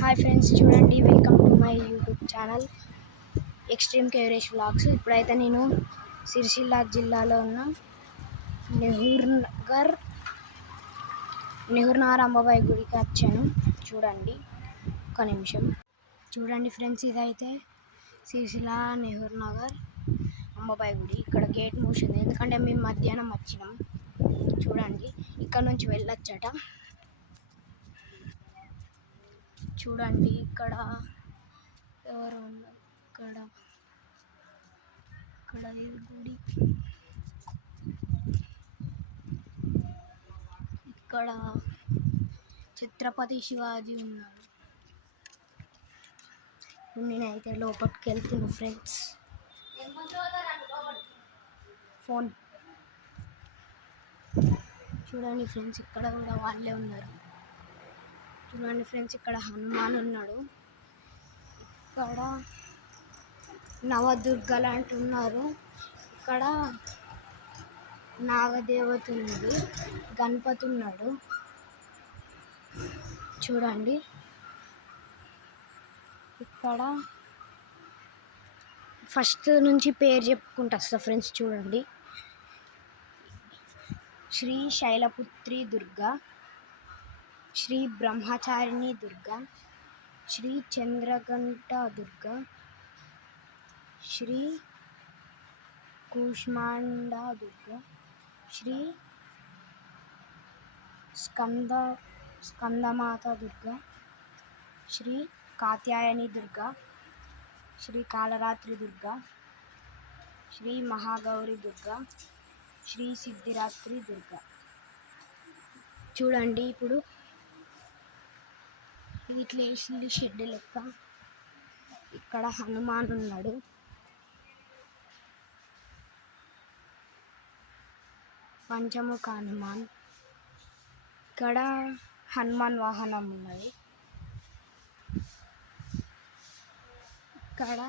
Hi friends, చూడండి, welcome to my YouTube channel extreme coverage vlogs. ఇప్పుడైతే నేను సిరిసిల్ల జిల్లాలో ఉన్న నెహ్రూ నగర్ అంబాబాయి గుడికి వచ్చాను. చూడండి, ఒక నిమిషం. చూడండి ఫ్రెండ్స్, ఇదైతే సిరిసిల్ల నెహ్రూ నగర్ అంబాబాయి గుడి. ఇక్కడ గేట్ మూసింది, ఎందుకంటే మేము మధ్యాహ్నం వచ్చినాం. చూడండి, ఇక్కడ నుంచి వెళ్ళొచ్చట. చూడండి, ఇక్కడ ఎవరు ఉన్నారు? ఇక్కడ ఇది గుడి. ఇక్కడ ఛత్రపతి శివాజీ ఉన్నారు. నేనైతే లోపలికి వెళ్తున్నా ఫ్రెండ్స్. ఫోన్ చూడండి ఫ్రెండ్స్, ఇక్కడ కూడా వాళ్ళే ఉన్నారు. చూడండి ఫ్రెండ్స్, ఇక్కడ హనుమాన్ ఉన్నాడు. ఇక్కడ నవదుర్గ లాంటి ఉన్నారు. ఇక్కడ నాగదేవత ఉంది, గణపతి ఉన్నాడు. చూడండి, ఇక్కడ ఫస్ట్ నుంచి పేరు చెప్పుకుంటూ వస్తా ఫ్రెండ్స్. చూడండి, శ్రీ శైలపుత్రి దుర్గా, శ్రీ బ్రహ్మచారిణి దుర్గా, శ్రీ చంద్రఘంట దుర్గా, శ్రీ కూష్మాండ దుర్గా, శ్రీ స్కందమాత దుర్గా, శ్రీ కాత్యాయని దుర్గా, శ్రీ కాళరాత్రి దుర్గా, శ్రీ మహాగౌరి దుర్గా, శ్రీ సిద్ధిరాత్రి దుర్గా. చూడండి, ఇప్పుడు ఇట్లా వేసింది షెడ్ లెక్క. ఇక్కడ హనుమాన్ ఉన్నాడు. పంచముఖ హనుమాన్. ఇక్కడ హనుమాన్ వాహనం ఉన్నది. ఇక్కడ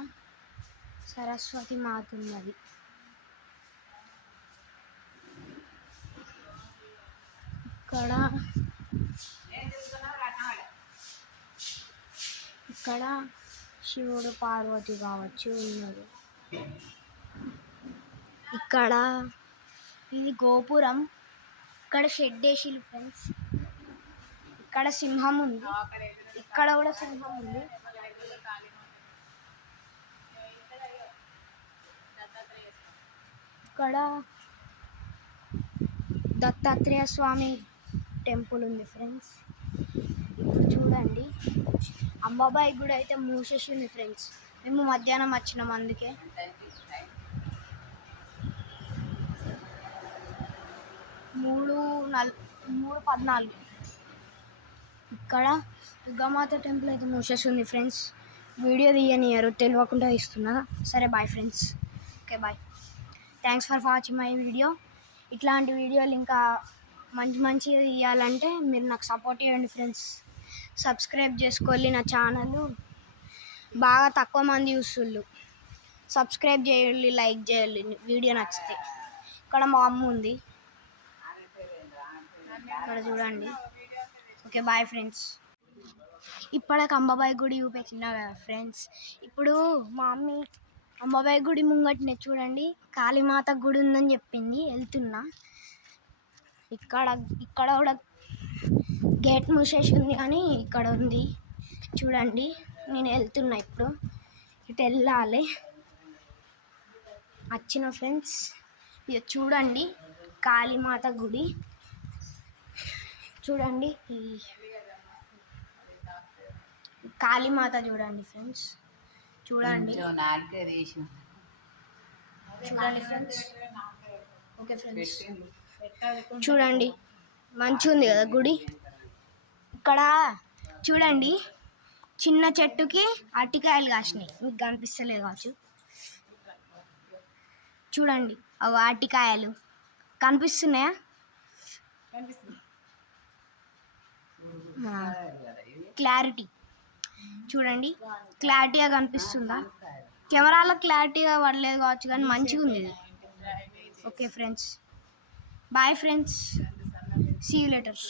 సరస్వతి మాత ఉన్నది. ఇక్కడ శివుడు పార్వతి కావచ్చు ఉన్నారు. ఇక్కడ ఇది గోపురం. ఇక్కడ షెడ్ వేసిల్లు ఫ్రెండ్స్. ఇక్కడ సింహం ఉంది, ఇక్కడ కూడా సింహం ఉంది. ఇక్కడ దత్తాత్రేయ స్వామి టెంపుల్ ఉంది ఫ్రెండ్స్. చూడండి, అంబాబాయి గుడి అయితే మూసేసి ఉంది ఫ్రెండ్స్. మేము మధ్యాహ్నం వచ్చినాం, అందుకే. మూడు 14. ఇక్కడ దుర్గామాత టెంపుల్ అయితే మూసేసి ఉంది ఫ్రెండ్స్. వీడియో తీయనియరు, తెలియకుండా ఇస్తున్నా. సరే, bye friends. Okay, bye. Thanks for watching my video. ఇట్లాంటి వీడియోలు ఇంకా మంచిగా తీయాలంటే మీరు నాకు సపోర్ట్ చేయండి ఫ్రెండ్స్. సబ్స్క్రైబ్ చేసుకోవాలి. నా ఛానల్ బాగా తక్కువ మంది చూస్తుళ్ళు. సబ్స్క్రైబ్ చేయాలి, లైక్ చేయాలి వీడియో నచ్చితే. ఇక్కడ మా అమ్మ ఉంది, ఇక్కడ చూడండి. Okay, bye friends. ఇప్పటికి అంబాబాయి గుడి చూపించిన కదా ఫ్రెండ్స్. ఇప్పుడు మా మమ్మీ అంబాబాయి గుడి ముంగట్నే చూడండి కాళీమాత గుడి ఉందని చెప్పింది. వెళ్తున్నా. ఇక్కడ కూడా గేట్ మూసేసి ఉంది, కానీ ఇక్కడ ఉంది. చూడండి, నేను వెళ్తున్నా. ఇప్పుడు ఇటు వెళ్ళాలి. వచ్చిన ఫ్రెండ్స్, ఇది చూడండి కాళీమాత గుడి. చూడండి, ఈ కాళీమాత చూడండి ఫ్రెండ్స్. చూడండి ఫ్రెండ్స్. ఓకే ఫ్రెండ్స్, చూడండి, మంచిగా ఉంది కదా గుడి. ఇక్కడ చూడండి, చిన్న చెట్టుకి అరటికాయలు కాసినాయి. మీకు కనిపిస్తలేదు కావచ్చు. చూడండి, అవి అరటికాయలు కనిపిస్తున్నాయా? క్లారిటీ చూడండి, క్లారిటీగా కనిపిస్తుందా? కెమెరాలో క్లారిటీగా పడలేదు కావచ్చు, కానీ మంచిగా ఉంది ఇది. Okay friends, bye friends. See you later.